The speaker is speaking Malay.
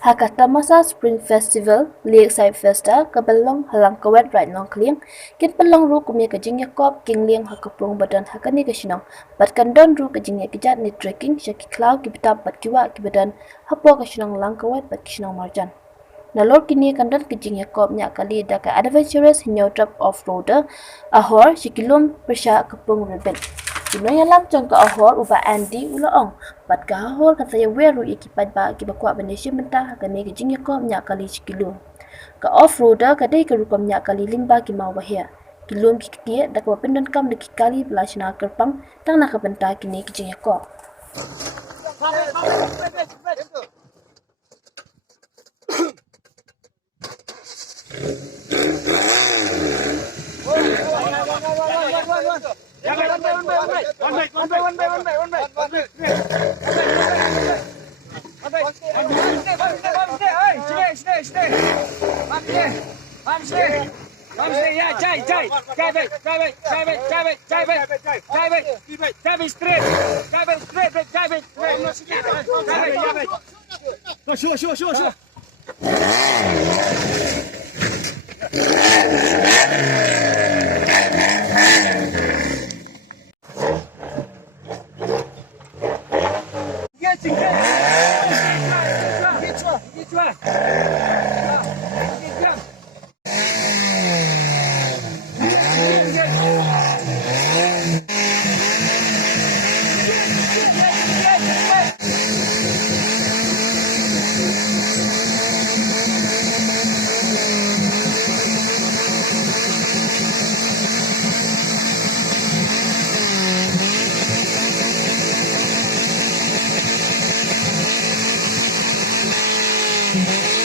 Hakata masa Spring Festival, Liek Sai Festa, kabelong halang kawet right long kling, kit pelong ru kumye kajing yakop, king liang hakaprung badan hakani kasinong, bat kandon ru kajing yakijat ni trekking, syaki klau kibitap bat kiwa kibadan, hapo kasinong lang kawet bat kasinong marjan. Nalor kini kandan kajing yakop nyak kali daka adventurous hinyo trap off-roader, ahor sikilum persya kapung rebel. Ino yang lam jong ka ahor uba Andy ulaong. Bat ka ahor kan saya weru ikipad ba kibakwa benesya mentah kani kajing yakop nyak kali sikilum. Ka off-roader kadai kerukom nyak kali limba ki mawahia. Kilum ki ketia dak wapendan kam deki kali belasna kerpang tang nak bentah kini kajing yakop. Sure. Mm-hmm.